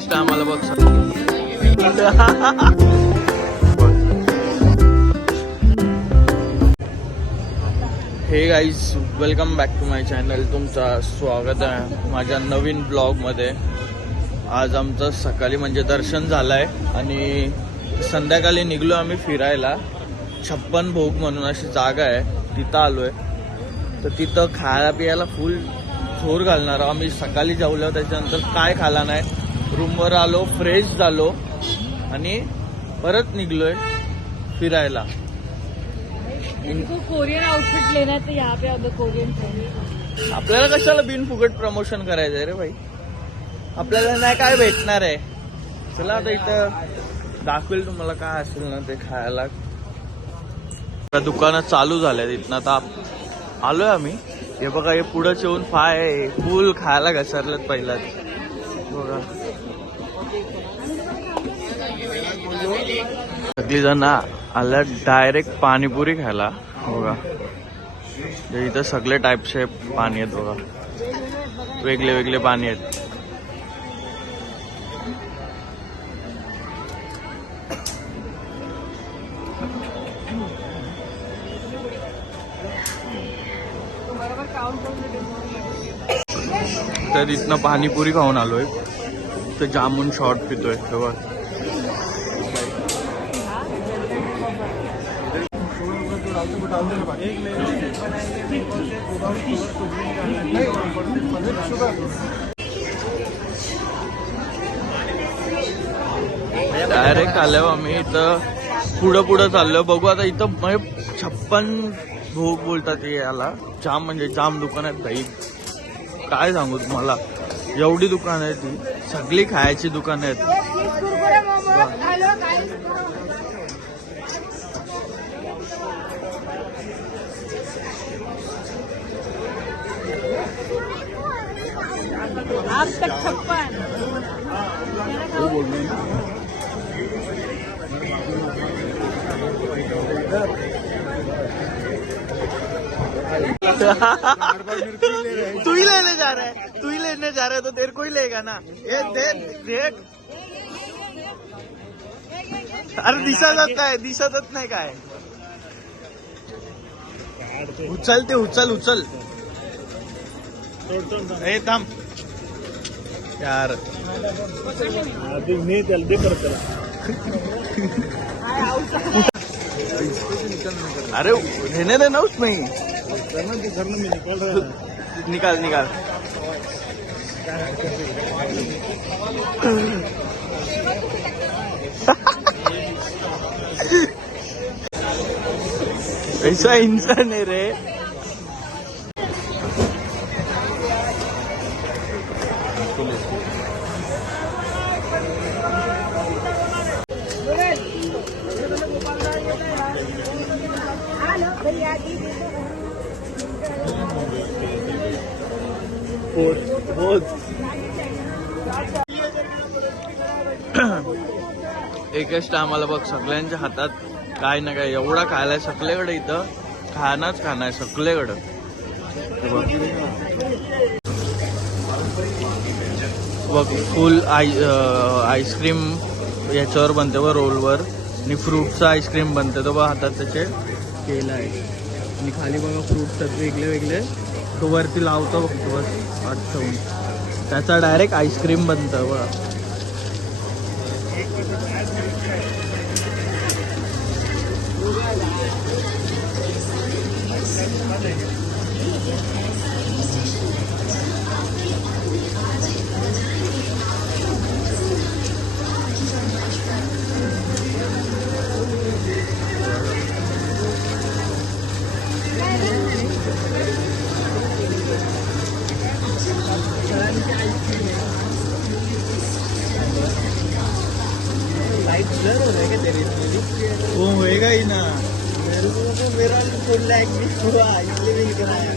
एकच आम्हाला बघ. Hey guys, welcome back to my channel. तुमचं स्वागत आहे माझ्या नवीन ब्लॉगमध्ये. आज आमचं सकाळी म्हणजे दर्शन झालंय आणि संध्याकाळी निघलो आम्ही फिरायला. 56 भोग म्हणून अशी जागा आहे, तिथं आलोय. तर तिथं खायला पियाला फुल जोर घालणार आम्ही. सकाळी जेवलो, त्याच्यानंतर काय खाला नाही. रूमवर आलो, फ्रेश झालो आणि परत निघलोय फिरायला. इनको कोरियन आउटफिट लेना है तो यहाँ पे आप कोरियन. आपल्याला कशाला बिनफुकट प्रमोशन करायचंय रे भाई. आपल्याला नाही काय भेटणार आहे. चला आता इथं दाखवेल तुम्हाला काय असेल ना ते खायला. दुकानं चालू झाल्या तिथनं. आता आलोय आम्ही. हे बघा, हे पुढं येऊन फाय फुल खायला घसरलेत पहिलाच. बघा सगळी जण आल्या डायरेक्ट पाणीपुरी खायला. बघा इथं सगळे टाईपचे पाणी आहेत. बघा वेगळे वेगळे पाणी आहेत. तर इथनं पाणीपुरी खाऊन आलोय. तर जामून शॉर्ट पितोय. तेव्हा डायरेक्ट आलो आम्ही. इथं पुढं चाललो. बघू आता. इथं म्हणजे 56 भोग बोलतात याला. जाम म्हणजे जाम दुकान आहेत भाई. काय सांगू तुम्हाला, एवढी दुकान आहेत ती. सगळी खायची दुकान आहेत. आज तक 56. तू ही लेने जा रहा है, तू ही लेने जा रहा है तो तेरे को ही लेगा ना. ये देख. अरे दिसतच नाही काय. उचल ए थांब यार. अरे रहने दे ना उसमें. निकाल. ऐसा इंसान है रे. एकच टायमाला बघ सगळ्यांच्या हातात काय ना काय एवढा खायला सगळीकडे. इथं खाणं सगळीकडं. बघ फुल आईस्क्रीम याच्यावर बनते व रोलवर. आणि फ्रूटचा आईस्क्रीम बनते. तो बघा हातात त्याचे केला आहे. आणि खाली बघा फ्रूट वेगळे तो वरती लावतो बघतो बस हात ठेवून. त्याचा डायरेक्ट आईस्क्रीम बनतं बघा. वो होएगा ही ना. मेरा फुल लैग भी हुआ इसलिए नहीं कराया.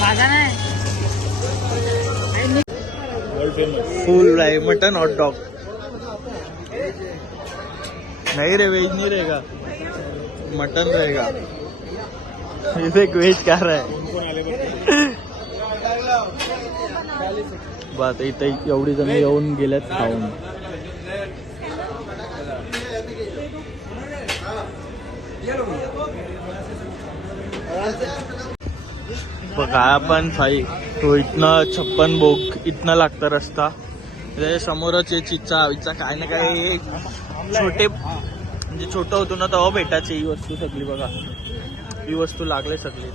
माझा नाही फुल आहे मटन हॉट डॉग. नहीं रे वेज नहीं रहेगा, मटन रहेगा. इथे वेज क्या रहा है. बात इथे एवढी जण येऊन गेल्यात खाऊन. बघा आपण फाई तो इथनं 56 भोग इथनं लागतं रस्ता. त्याच्या समोरच आहे चिचा विचा काय ना काय छोटे म्हणजे छोटं होतो ना तेव्हा भेटायची ही वस्तू सगळी. बघा ही वस्तू लागले सगळी.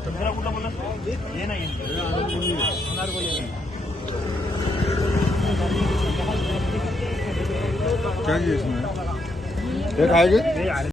क्या ये इसमें? ये खाएंगे?